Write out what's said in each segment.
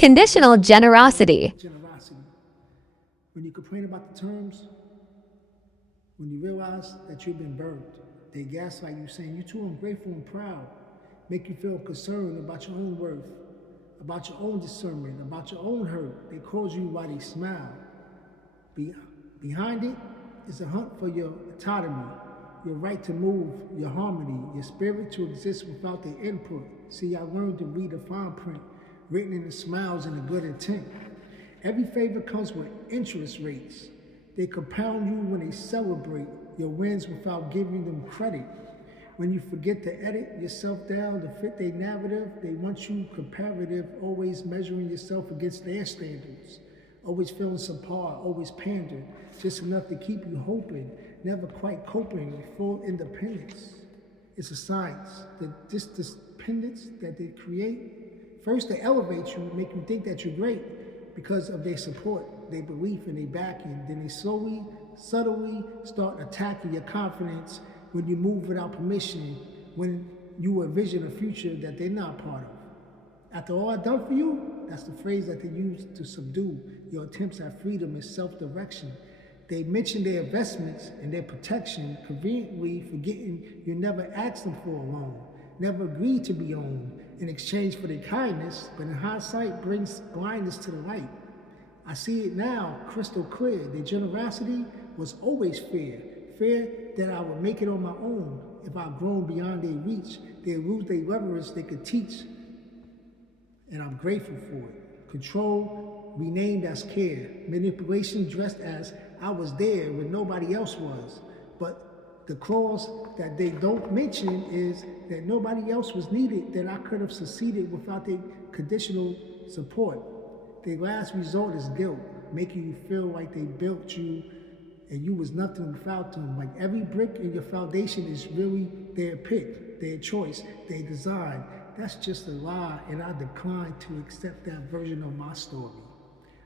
Conditional generosity. Generosity. When you complain about the terms, when you realize that you've been burned, they gaslight you saying you're too ungrateful and proud, make you feel concerned about your own worth, about your own discernment, about your own hurt. They cause you while they smile. Behind it is a hunt for your autonomy, your right to move, your harmony, your spirit to exist without their input. See, I learned to read the fine print, written in the smiles and the good intent. Every favor comes with interest rates. They compound you when they celebrate your wins without giving them credit. When you forget to edit yourself down to fit their narrative, they want you comparative, always measuring yourself against their standards. Always feeling subpar, always pandered, just enough to keep you hoping, never quite coping with full independence. It's a science. This dependence that they create, first they elevate you, make you think that you're great because of their support, their belief, and their backing. Then they slowly, subtly start attacking your confidence when you move without permission, when you envision a future that they're not part of. After all I've done for you, that's the phrase that they use to subdue your attempts at freedom and self-direction. They mention their investments and their protection, conveniently forgetting you never asked them for a loan, never agreed to be owned in exchange for their kindness, but in hindsight brings blindness to the light. I see it now crystal clear. Their generosity was always fear that I would make it on my own if I've grown beyond their reach. They lose their leverage they could teach, and I'm grateful for it. Control renamed as care. Manipulation dressed as I was there when nobody else was. But the clause that they don't mention is that nobody else was needed, that I could have succeeded without their conditional support. Their last resort is guilt, making you feel like they built you and you was nothing without them. Like every brick in your foundation is really their pick, their choice, their design. That's just a lie, and I decline to accept that version of my story.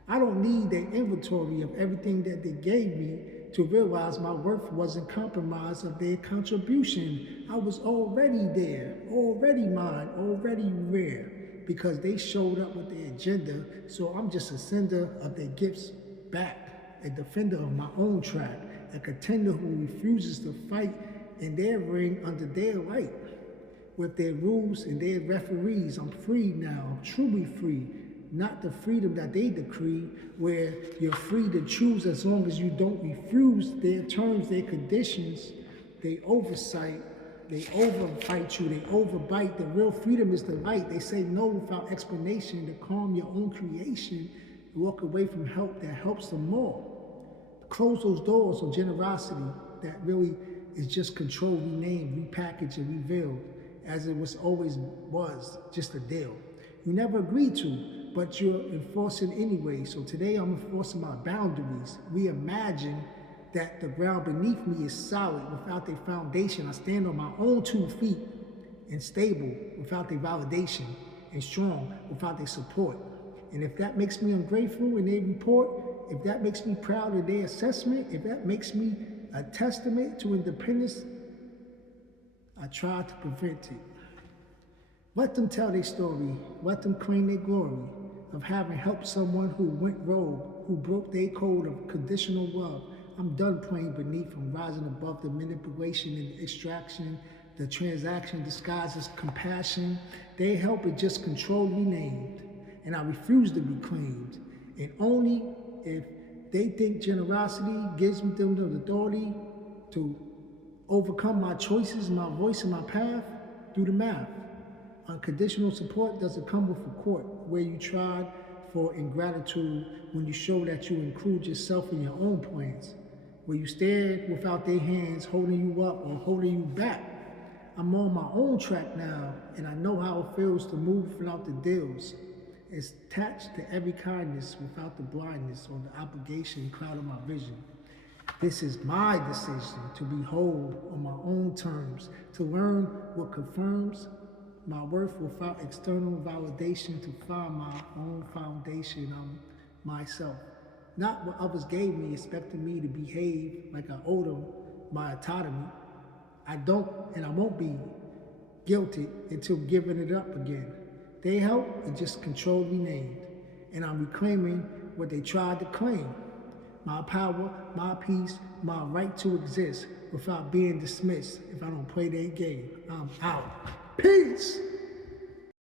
I don't need their inventory of everything that they gave me to realize my worth wasn't compromised of their contribution. I was already there, already mine, already rare, because they showed up with their agenda, so I'm just a sender of their gifts back, a defender of my own track, a contender who refuses to fight in their ring under their light. With their rules and their referees, I'm free now, I'm truly free. Not the freedom that they decree, where you're free to choose as long as you don't refuse their terms, their conditions, they oversight, they overfight you, they overbite. The real freedom is the light. They say no without explanation to calm your own creation, walk away from help that helps them more. Close those doors on generosity that really is just control, renamed, repackaged, and revealed, as it was, just a deal. You never agreed to, but you're enforcing anyway. So today I'm enforcing my boundaries. Reimagine that the ground beneath me is solid without their foundation. I stand on my own 2 feet and stable without their validation, and strong without their support. And if that makes me ungrateful in their report, if that makes me proud in their assessment, if that makes me a testament to independence, I try to prevent it. Let them tell their story. Let them claim their glory of having helped someone who went rogue, who broke their code of conditional love. I'm done playing beneath and rising above the manipulation and extraction. The transaction disguises compassion. Their help is just control renamed, and I refuse to be claimed. And only if they think generosity gives them the authority to overcome my choices, my voice, and my path, do the math. Unconditional support doesn't come with a court where you tried for ingratitude when you show that you include yourself in your own plans, where you stared without their hands holding you up or holding you back. I'm on my own track now, and I know how it feels to move without the deals. It's attached to every kindness without the blindness or the obligation cloud of my vision. This is my decision to be whole on my own terms, to learn what confirms my worth without external validation, to find my own foundation on myself. Not what others gave me, expecting me to behave like I owe them my autonomy. I don't and I won't be guilty until giving it up again. They help and just control renamed. and I'm reclaiming what they tried to claim. My power, my peace, my right to exist without being dismissed. If I don't play their game, I'm out. Peace!